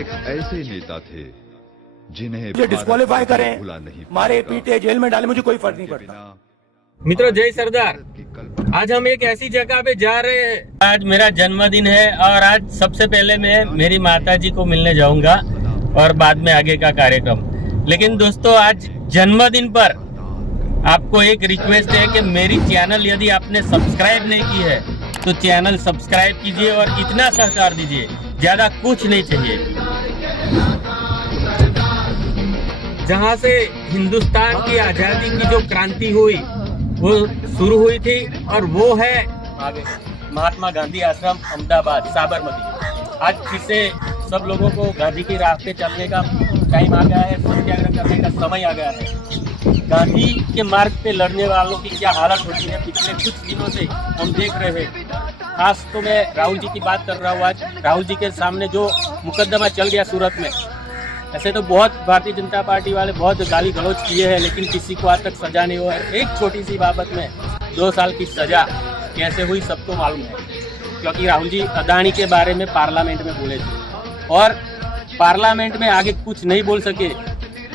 एक ऐसे नेता थे जिन्हें डिस्क्वालीफाई करें, मारे पीटे जेल में डाले, मुझे कोई फर्क नहीं पड़ता। मित्रों, जय सरदार। आज हम एक ऐसी जगह पे जा रहे हैं। आज मेरा जन्मदिन है और आज सबसे पहले मैं मेरी माताजी को मिलने जाऊंगा और बाद में आगे का कार्यक्रम। लेकिन दोस्तों, आज जन्मदिन पर आपको एक रिक्वेस्ट है कि मेरी चैनल यदि आपने सब्सक्राइब नहीं की है तो चैनल सब्सक्राइब कीजिए और इतना सहकार दीजिए, ज्यादा कुछ नहीं चाहिए। जहां से हिंदुस्तान की आजादी की जो क्रांति हुई वो शुरू हुई थी और वो है आगे महात्मा गांधी आश्रम अहमदाबाद साबरमती। आज फिर से सब लोगों को गांधी की राह पे चलने का टाइम आ गया है, सत्याग्रह करने का समय आ गया है। गांधी के मार्ग पे लड़ने वालों की क्या हालत होती है पिछले कुछ दिनों से हम देख रहे हैं। खास तो मैं राहुल जी की बात कर रहा हूँ। आज राहुल जी के सामने जो मुकदमा चल गया सूरत में, ऐसे तो बहुत भारतीय जनता पार्टी वाले बहुत गाली गलौज किए हैं, लेकिन किसी को आज तक सजा नहीं हुआ है। एक छोटी सी बाबत में 2 साल की सजा कैसे हुई सबको मालूम है, क्योंकि राहुल जी अदानी के बारे में पार्लियामेंट में बोले थे और पार्लियामेंट में आगे कुछ नहीं बोल सके।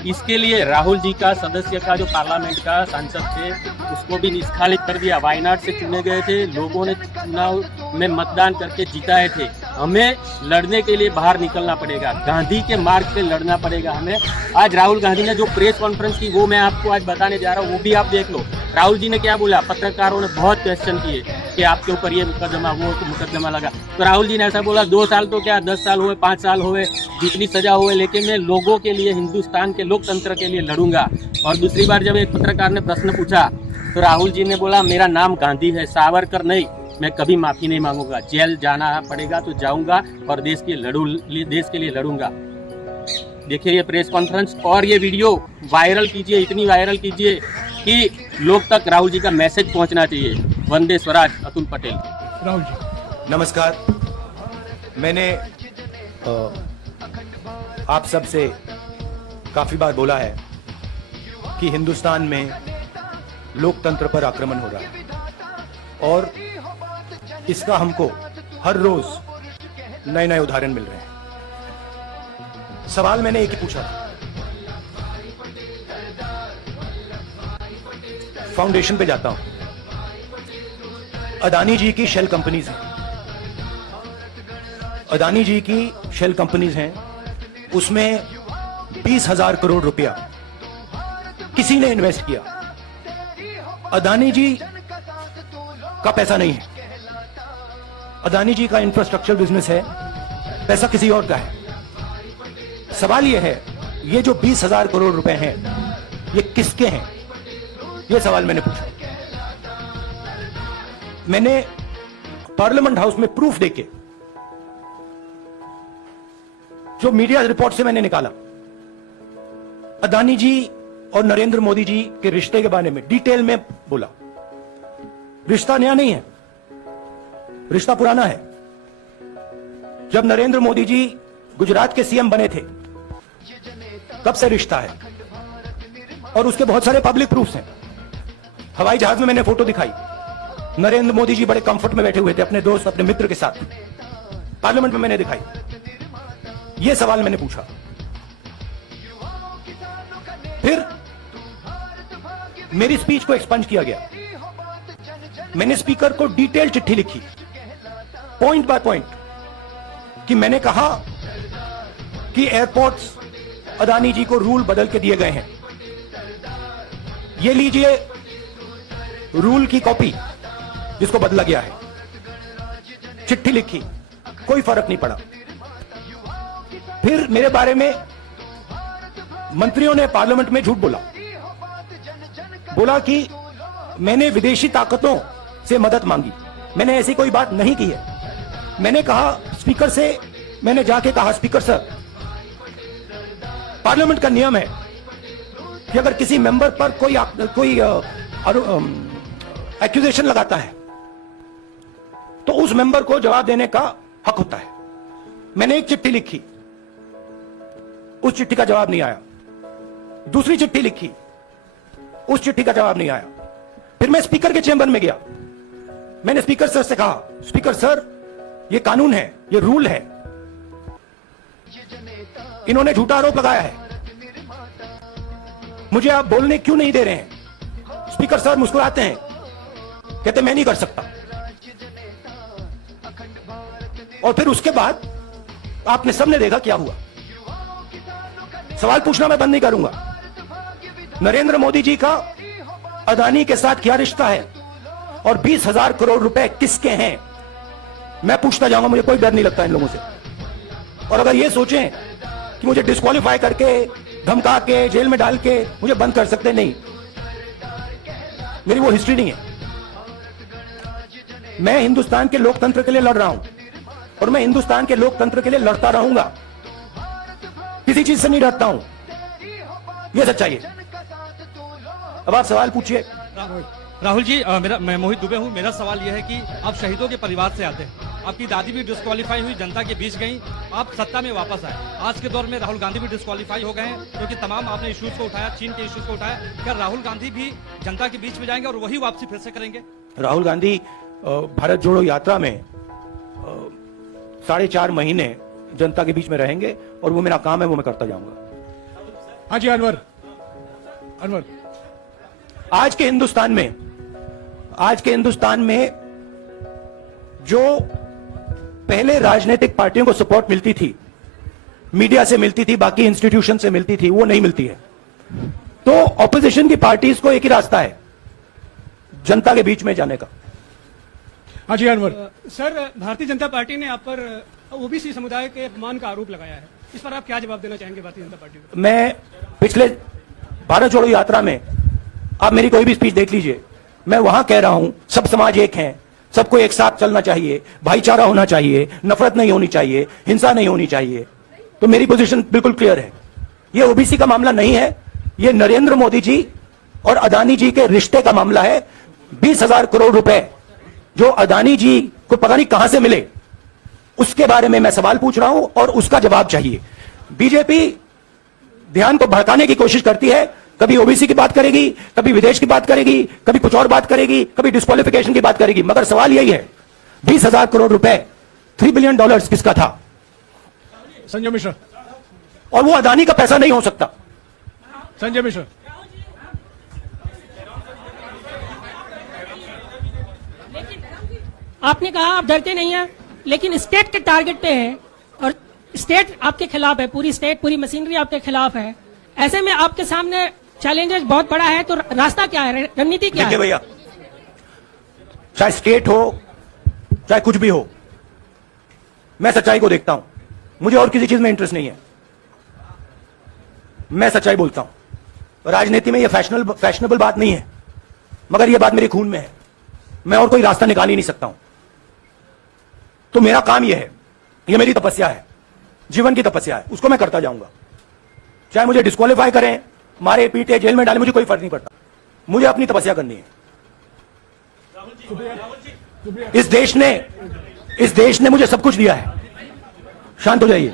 इसके लिए राहुल जी का सदस्य का जो पार्लियामेंट का सांसद थे उसको भी निष्कासित कर दिया। वायनाड से चुने गए थे, लोगों ने चुनाव में मतदान करके जिताए थे। हमें लड़ने के लिए बाहर निकलना पड़ेगा, गांधी के मार्ग पे लड़ना पड़ेगा हमें। आज राहुल गांधी ने जो प्रेस कॉन्फ्रेंस की वो मैं आपको आज बताने जा रहा हूँ, वो भी आप देख लो। राहुल जी ने क्या बोला, पत्रकारों ने बहुत क्वेश्चन किए कि आपके ऊपर ये मुकदमा वो तो मुकदमा लगा, तो राहुल जी ने ऐसा बोला 2 साल तो क्या 10 साल हुए, 5 साल हुए, जितनी सजा हुए, लेकिन मैं लोगों के लिए, हिंदुस्तान के लोकतंत्र के लिए लड़ूंगा। और दूसरी बार जब एक पत्रकार ने प्रश्न पूछा तो राहुल जी ने बोला मेरा नाम गांधी है, सावरकर नहीं, मैं कभी माफी नहीं मांगूंगा, जेल जाना पड़ेगा तो जाऊंगा और देश के लिए लड़ूंगा। देखिए ये प्रेस कॉन्फ्रेंस और ये वीडियो वायरल कीजिए, इतनी वायरल कीजिए कि लोग तक राहुल जी का मैसेज पहुंचना चाहिए। वंदे स्वराज, अतुल पटेल। राहुल जी नमस्कार। मैंने आप सबसे काफी बार बोला है कि हिंदुस्तान में लोकतंत्र पर आक्रमण हो रहा है और इसका हमको हर रोज नए नए उदाहरण मिल रहे हैं। सवाल मैंने एक ही पूछा था, फाउंडेशन पे जाता हूं, अदानी जी की शेल कंपनीज हैं, अदानी जी की शेल कंपनीज हैं, उसमें 20,000 करोड़ रुपया किसी ने इन्वेस्ट किया। अदानी जी का पैसा नहीं है, अदानी जी का इंफ्रास्ट्रक्चर बिजनेस है, पैसा किसी और का है। सवाल यह है, ये जो 20,000 करोड़ रुपए हैं ये किसके हैं, ये सवाल मैंने पूछा। मैंने पार्लियामेंट हाउस में प्रूफ देके, जो मीडिया रिपोर्ट से मैंने निकाला, अदानी जी और नरेंद्र मोदी जी के रिश्ते के बारे में डिटेल में बोला। रिश्ता नया नहीं है, रिश्ता पुराना है। जब नरेंद्र मोदी जी गुजरात के सीएम बने थे तब से रिश्ता है और उसके बहुत सारे पब्लिक प्रूफ्स हैं। हवाई जहाज में मैंने फोटो दिखाई, नरेंद्र मोदी जी बड़े कंफर्ट में बैठे हुए थे अपने दोस्त, अपने मित्र के साथ, पार्लियामेंट में मैंने दिखाई। यह सवाल मैंने पूछा। फिर मेरी स्पीच को एक्सपंज किया गया। मैंने स्पीकर को डिटेल चिट्ठी लिखी, पॉइंट बाय पॉइंट, कि मैंने कहा कि एयरपोर्ट्स अदानी जी को रूल बदल के दिए गए हैं, ये लीजिए रूल की कॉपी जिसको बदला गया है। चिट्ठी लिखी, कोई फर्क नहीं पड़ा। फिर मेरे बारे में मंत्रियों ने पार्लियामेंट में झूठ बोला, बोला कि मैंने विदेशी ताकतों से मदद मांगी। मैंने ऐसी कोई बात नहीं की है। मैंने कहा स्पीकर से, मैंने जाके कहा स्पीकर सर, पार्लियामेंट का नियम है कि अगर किसी मेंबर पर कोई एक्यूजेशन लगाता है तो उस मेंबर को जवाब देने का हक होता है। मैंने एक चिट्ठी लिखी, उस चिट्ठी का जवाब नहीं आया। दूसरी चिट्ठी लिखी, उस चिट्ठी का जवाब नहीं आया। फिर मैं स्पीकर के चेंबर में गया, मैंने स्पीकर सर से कहा, स्पीकर सर ये कानून है, ये रूल है, इन्होंने झूठा आरोप लगाया है। मुझे आप बोलने क्यों नहीं दे रहे हैं? स्पीकर साहब मुस्कुराते हैं, कहते मैं नहीं कर सकता। और फिर उसके बाद आपने सबने देखा क्या हुआ। सवाल पूछना मैं बंद नहीं करूंगा। नरेंद्र मोदी जी का अदानी के साथ क्या रिश्ता है और 20,000 करोड़ रुपए किसके हैं, मैं पूछता जाऊंगा। मुझे कोई डर नहीं लगता इन लोगों से। और अगर ये सोचें कि मुझे डिस्क्वालीफाई करके, धमका के, जेल में डाल के मुझे बंद कर सकते, नहीं, मेरी वो हिस्ट्री नहीं है। मैं हिंदुस्तान के लोकतंत्र के लिए लड़ रहा हूं और मैं हिंदुस्तान के लोकतंत्र के लिए लड़ता रहूंगा। किसी चीज से नहीं डरता हूं, यह सच्चाई है। अब आप सवाल पूछिए। राहुल जी, मैं मोहित दुबे हूँ। मेरा सवाल यह है कि आप शहीदों के परिवार से आते हैं, आपकी दादी भी डिस्क्वालीफाई हुई, जनता के बीच गई, आप सत्ता में वापस आए। आज के दौर में राहुल गांधी भी डिस्क्वालीफाई हो गए हैं, क्योंकि तमाम आपने इश्यूज को उठाया, चीन के इश्यूज को उठाया। क्या राहुल गांधी भी जनता के बीच में जाएंगे और वही वापसी फिर से करेंगे? राहुल गांधी भारत जोड़ो यात्रा में 4.5 महीने जनता के बीच में रहेंगे और वो मेरा काम है, वो मैं करता जाऊंगा। हाँ जी, अनवर आज के हिंदुस्तान में जो पहले राजनीतिक पार्टियों को सपोर्ट मिलती थी, मीडिया से मिलती थी, बाकी इंस्टीट्यूशन से मिलती थी, वो नहीं मिलती है। तो ऑपोजिशन की पार्टीज को एक ही रास्ता है, जनता के बीच में जाने का। हाँ जी, अनवर। सर, भारतीय जनता पार्टी ने आप पर ओबीसी समुदाय के अपमान का आरोप लगाया है, इस पर आप क्या जवाब देना चाहेंगे भारतीय जनता पार्टी को? मैं पिछले भारत जोड़ो यात्रा में, आप मेरी कोई भी स्पीच देख लीजिए, मैं वहां कह रहा हूं सब समाज एक हैं, सबको एक साथ चलना चाहिए, भाईचारा होना चाहिए, नफरत नहीं होनी चाहिए, हिंसा नहीं होनी चाहिए। तो मेरी पोजीशन बिल्कुल क्लियर है। ये ओबीसी का मामला नहीं है, ये नरेंद्र मोदी जी और अदानी जी के रिश्ते का मामला है। 20,000 करोड़ रुपए जो अदानी जी को पता नहीं कहां से मिले, उसके बारे में मैं सवाल पूछ रहा हूं और उसका जवाब चाहिए। बीजेपी ध्यान को भड़काने की कोशिश करती है, कभी ओबीसी की बात करेगी, कभी विदेश की बात करेगी, कभी कुछ और बात करेगी, कभी डिस्क्वालिफिकेशन की बात करेगी, मगर सवाल यही है 20,000 करोड़ रुपए, $3 बिलियन किसका था? संजय मिश्रा। और वो अदानी का पैसा नहीं हो सकता। संजय मिश्रा। आपने कहा आप डरते नहीं हैं, लेकिन स्टेट के टारगेट पे हैं और स्टेट आपके खिलाफ है, पूरी स्टेट, पूरी मशीनरी आपके खिलाफ है। ऐसे में आपके सामने चैलेंजेस बहुत बड़ा है, तो रास्ता क्या है, रणनीति क्या है? देखिए भैया, चाहे स्टेट हो चाहे कुछ भी हो, मैं सच्चाई को देखता हूं। मुझे और किसी चीज में इंटरेस्ट नहीं है, मैं सच्चाई बोलता हूं। राजनीति में यह फैशनेबल बात नहीं है, मगर यह बात मेरे खून में है। मैं और कोई रास्ता निकाल ही नहीं सकता हूं। तो मेरा काम यह है, यह मेरी तपस्या है, जीवन की तपस्या है, उसको मैं करता जाऊंगा। चाहे मुझे डिस्क्वालीफाई करें, मारे पीटे, जेल में डाले, मुझे कोई फर्क नहीं पड़ता। मुझे अपनी तपस्या करनी है। इस देश ने मुझे सब कुछ दिया है। शांत हो जाइए।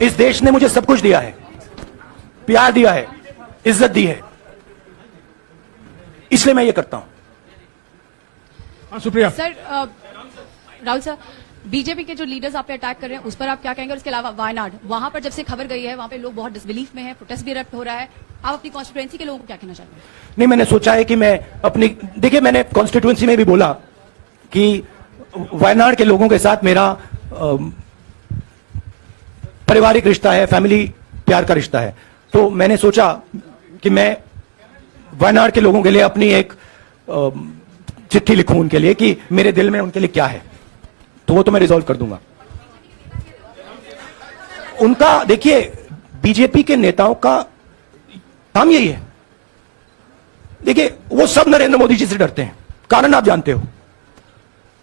इस देश ने मुझे सब कुछ दिया है, प्यार दिया है, इज्जत दी है, इसलिए मैं ये करता हूं। Supriya. Sir, Rahul sir, BJP के जो लीडर्स आप पे अटैक कर रहे हैं उस पर आप क्या कहेंगे? और इसके अलावा वायनाड, वहां पर जब से खबर गई है, वहां पे लोग बहुत डिसबिलीफ में हैं, प्रोटेस्ट भी रद्द हो रहा है, आप अपनी कॉन्स्टिट्यूएंसी के लोगों को क्या कहना चाहते हैं? नहीं, मैंने सोचा है कि मैं अपनी, देखिए मैंने कॉन्स्टिट्यूएंसी में भी बोला कि वायनाड के लोगों के साथ मेरा पारिवारिक रिश्ता है, फैमिली प्यार का रिश्ता है। तो मैंने सोचा कि मैं वायनाड के लोगों के लिए अपनी एक चिट्ठी लिखूं उनके लिए कि मेरे दिल में उनके लिए क्या है, तो वो तो मैं रिजॉल्व कर दूंगा। उनका, देखिए बीजेपी के नेताओं का काम यही है। देखिए वो सब नरेंद्र मोदी जी से डरते हैं, कारण आप जानते हो।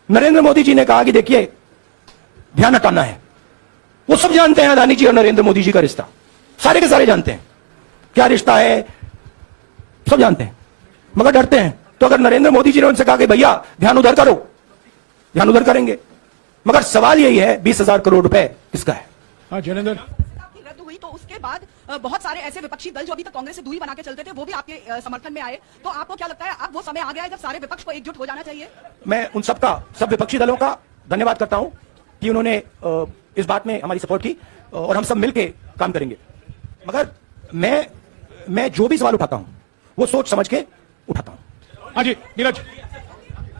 नरेंद्र मोदी जी ने कहा कि देखिए ध्यान हटाना है। वो सब जानते हैं अदानी जी और नरेंद्र मोदी जी का रिश्ता, सारे के सारे जानते हैं क्या रिश्ता है, सब जानते हैं, मगर डरते हैं। तो अगर नरेंद्र मोदी जी ने उनसे कहा कि भैया ध्यान उधर करो, ध्यान उधर करेंगे। मगर सवाल यही है 20,000 करोड़ रुपए किसका है? हाँ, जैनेंद्र। रद्द हुई तो उसके बाद बहुत सारे ऐसे विपक्षी दल जो अभी तक कांग्रेस से दूरी बना के चलते थे, वो भी आपके समर्थन में आए। तो आपको क्या लगता है, अब वो समय आ गया है जब सारे विपक्ष को एकजुट हो जाना चाहिए? मैं उन सबका, सब विपक्षी दलों का धन्यवाद करता हूं कि उन्होंने इस बात में हमारी सपोर्ट की। और हम सब मिलके काम करेंगे। मगर मैं जो भी सवाल उठाता हूं वो सोच समझ के उठाता हूं। हाँ जी, नीरज।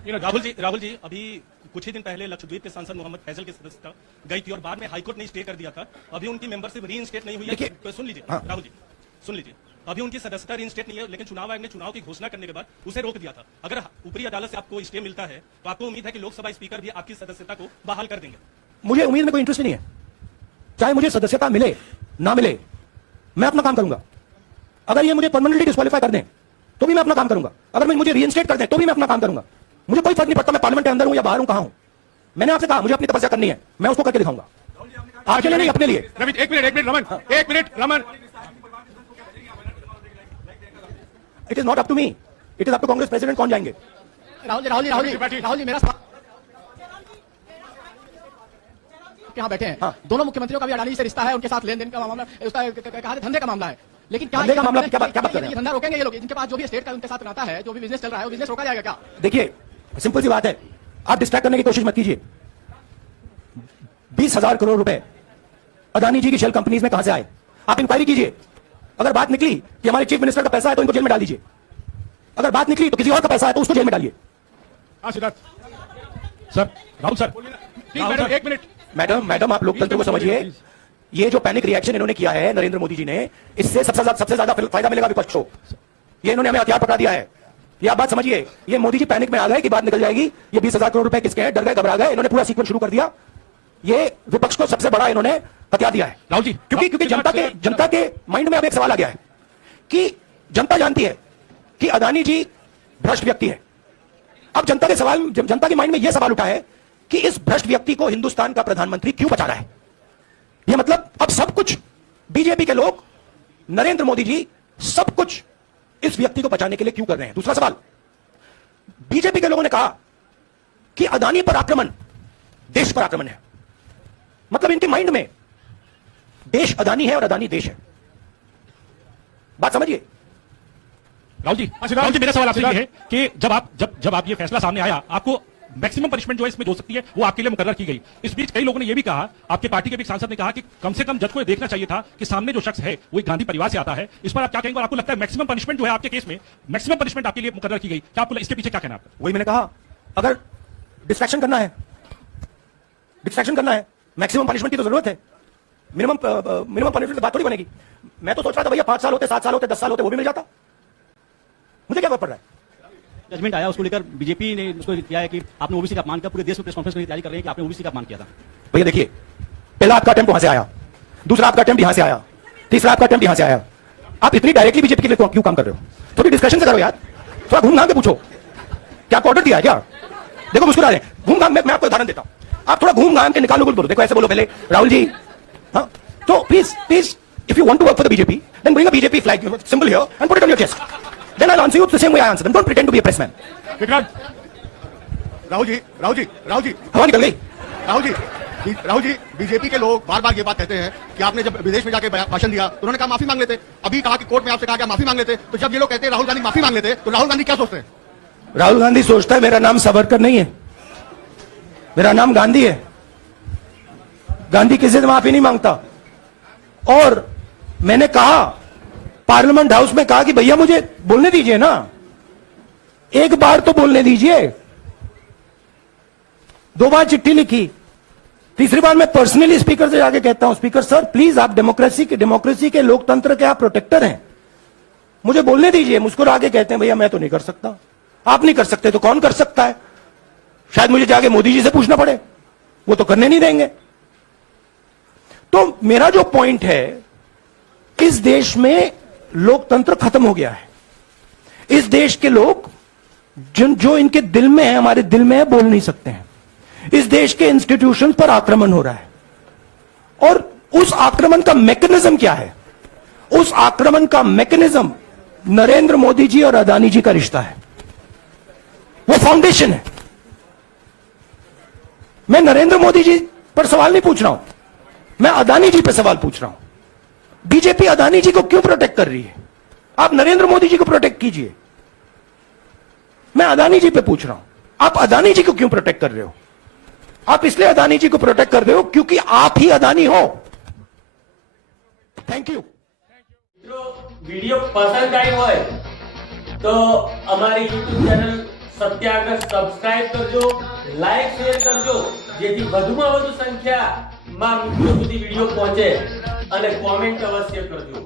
राहुल जी अभी कुछ ही दिन पहले लक्षद्वीप के सांसद मोहम्मद फैजल की सदस्यता गई थी और बाद में हाईकोर्ट ने स्टे कर दिया था। अभी उनकी मेंबरशिप रीइंस्टेट नहीं हुई है। तो सुन लीजिए राहुल जी, सुन लीजिए, अभी उनकी सदस्यता रीइंस्टेट नहीं है, लेकिन चुनाव आयोग ने चुनाव की घोषणा करने के बाद उसे रोक दिया था। अगर ऊपरी अदालत से आपको स्टे मिलता है तो आपको उम्मीद है कि लोकसभा स्पीकर भी आपकी सदस्यता को बहाल कर देंगे? मुझे उम्मीद में कोई इंटरेस्ट नहीं है। चाहे मुझे सदस्यता मिले ना मिले, मैं अपना काम करूंगा। अगर ये मुझे परमानेंटली डिस्क्वालीफाई कर दें तो भी मैं अपना काम करूंगा। अगर मुझे रीइंस्टेट कर दें तो भी मैं अपना काम करूंगा। मुझे कोई फर्क नहीं पड़ता मैं पार्लियामेंट के अंदर हूं या बाहर हूं, कहां हूं। मैंने आपसे कहा मुझे अपनी तपस्या करनी है, मैं उसको करके दिखाऊंगा। आपके लिए नहीं, अपने लिए। एक मिनट रमन, एक minute Raman. It is not up to me, it is up to Congress president कौन जाएंगे। राहुल जी मेरा सवाल यहाँ बैठे हैं। हाँ। दोनों मुख्यमंत्रियों का भी अडानी से रिश्ता है, उनके साथ लेन देन का मामला, उसका कहा धंधे का मामला है। लेकिन क्या धंधे का मामला क्या बात कर रहे हैं? धंधा रोकेंगे ये लोग? इनके पास जो भी स्टेट का उनके साथ रहता है, जो भी बिजनेस चल रहा है वो बिजनेस रोका जाएगा क्या? देखिए सिंपल सी बात है, आप डिस्ट्रैक्ट करने की कोशिश मत कीजिए। 20,000 करोड़ रुपए अदानी जी की शेल कंपनीज में कहां से आए? आप इंक्वायरी कीजिए। अगर बात निकली कि हमारे चीफ मिनिस्टर का पैसा है तो इनको जेल में डाल दीजिए। अगर बात निकली तो किसी और का पैसा है तो उसको जेल में डालिए। सर, राहुल सर, मैडम एक मिनट। मैडम आप लोकतंत्र को समझिए। ये जो पैनिक रिएक्शन इन्होंने किया है नरेंद्र मोदी जी ने, इससे सबसे ज्यादा फायदा मिलेगा विपक्ष को। ये इन्होंने हमें हथियार पकड़ा दिया है। ये आप बात समझिए। ये मोदी जी पैनिक में आ गए कि बात निकल जाएगी, ये 20,000 करोड़ रुपए किसके हैं, डर गए, घबरा गए, इन्होंने पूरा सीक्वेंस शुरू कर दिया। ये विपक्ष को सबसे बड़ा इन्होंने हथियार दिया है। राहुल जी, क्योंकि जनता के माइंड में अब एक सवाल आ गया है कि जनता जानती है कि अदानी जी भ्रष्ट व्यक्ति है। अब जनता के माइंड में यह सवाल उठा है कि इस भ्रष्ट व्यक्ति को हिंदुस्तान का प्रधानमंत्री क्यों बचा रहा है। यह मतलब अब सब कुछ बीजेपी के लोग, नरेंद्र मोदी जी सब कुछ इस व्यक्ति को बचाने के लिए क्यों कर रहे हैं। दूसरा सवाल, बीजेपी के लोगों ने कहा कि अदानी पर आक्रमण देश पर आक्रमण है। मतलब इनके माइंड में देश अदानी है और अदानी देश है। बात समझिए। राहुल जी मेरा सवाल आपसे ये है कि जब आप ये फैसला सामने आया, आपको मैक्सिमम पनिशमेंट जो है इसमें हो सकती है वो आपके लिए मुकर्रर की गई। इस बीच कई लोगों ने यह भी कहा, आपके पार्टी के भी सांसद ने कहा कि कम से कम जज को ये देखना चाहिए था कि सामने जो शख्स है वो एक गांधी परिवार से आता है। इस पर आप क्या कहेंगे? और आपको लगता है मैक्सिमम पनिशमेंट जो है आपके केस में, मैक्सिमम पनिशमेंट आपके लिए मुकर्रर की गई, क्या आपको इसके पीछे क्या कहना है आपका? वही मैंने कहा, अगर डिस्ट्रैक्शन करना है मैक्सिमम पनिशमेंट की तो जरूरत है। मिनिमम पनिशमेंट की बात थोड़ी बनेगी। मैं तो सोच रहा था भैया 5 साल होते, 7 साल होते, 10 साल होते, वो भी मिल जाता। मुझे क्या फर्क पड़ रहा है? जजमेंट आया, उसको लेकर बीजेपी ने उसको किया है कि आपने ओबीसी का अपमान किया। पूरे देश में प्रेस कॉन्फ्रेंस की तैयारी कर रहे हैं कि आपने ओबीसी का अपमान किया था। भैया देखिए, पहला आपका अटेम्प्ट वहां से आया, दूसरा आपका अटेम्प्ट यहां से आया, तीसरा आपका अटेम्प्ट यहां से आया। आप इतनी डायरेक्टली बीजेपी के लिए क्यों काम कर रहे हो? थोड़ी डिस्कशन से करो यार, थोड़ा घूम घाम के पूछो। क्या आपको ऑर्डर दिया है क्या? देखो मुस्कुरा रहे हैं, घूम घाम। मैं आपको उदाहरण देता हूं, आप थोड़ा घूम घाम के निकालो, बोलो। देखो ऐसे बोलो पहले, राहुल जी, हाँ, तो please if you want to work for the BJP, then bring a BJP flag symbol here and put it on your chest. Then I'll answer you the same way I answer them. Don't pretend to be a pressman. Rahul ji हवा निकल गई। Rahul ji, BJP के लोग बार बार ये बात कहते हैं कि आपने जब विदेश में जाके भाषण दिया तो उन्होंने कहा माफी मांग लेते। अभी कहा कि कोर्ट में आपसे कहा कि माफी मांग लेते। तो जब ये लोग कहते हैं राहुल गांधी माफी मांग लेते, तो राहुल गांधी क्या सोचते हैं? राहुल गांधी सोचता है मेरा नाम सावरकर नहीं है, मेरा नाम गांधी है। गांधी किसी से माफी नहीं मांगता। और मैंने कहा, पार्लियामेंट हाउस में कहा कि भैया मुझे बोलने दीजिए ना, एक बार तो बोलने दीजिए। 2 बार चिट्ठी लिखी, तीसरी बार मैं पर्सनली स्पीकर से जाके कहता हूं, स्पीकर सर प्लीज, आप डेमोक्रेसी के लोकतंत्र के आप प्रोटेक्टर हैं, मुझे बोलने दीजिए। मुस्कुरा के कहते हैं भैया मैं तो नहीं कर सकता। आप नहीं कर सकते तो कौन कर सकता है? शायद मुझे जाके मोदी जी से पूछना पड़े, वो तो करने नहीं देंगे। तो मेरा जो पॉइंट है, इस देश में लोकतंत्र खत्म हो गया है। इस देश के लोग जो इनके दिल में है, हमारे दिल में है, बोल नहीं सकते हैं। इस देश के इंस्टीट्यूशंस पर आक्रमण हो रहा है। और उस आक्रमण का मैकेनिज्म क्या है? उस आक्रमण का मैकेनिज्म नरेंद्र मोदी जी और अदानी जी का रिश्ता है, वो फाउंडेशन है। मैं नरेंद्र मोदी जी पर सवाल नहीं पूछ रहा हूं, मैं अदानी जी पर सवाल पूछ रहा हूं। बीजेपी अदानी जी को क्यों प्रोटेक्ट कर रही है? आप नरेंद्र मोदी जी को प्रोटेक्ट कीजिए। मैं अदानी जी पे पूछ रहा हूं, आप अदानी जी को क्यों प्रोटेक्ट कर रहे हो? आप इसलिए अदानी जी को प्रोटेक्ट कर रहे हो क्योंकि आप ही अदानी हो। Thank you. મિત્રો વિડીયો પસંદ આવી હોય તો અમારી YouTube ચેનલ સત્યાગ્રહ સબસ્ક્રાઇબ કરજો, લાઈક શેર કરજો, જેથી વધુમાં વધુ સંખ્યામાં મિત્રો સુધી વિડીયો પહોંચે, અને કોમેન્ટ અવશ્ય કરજો.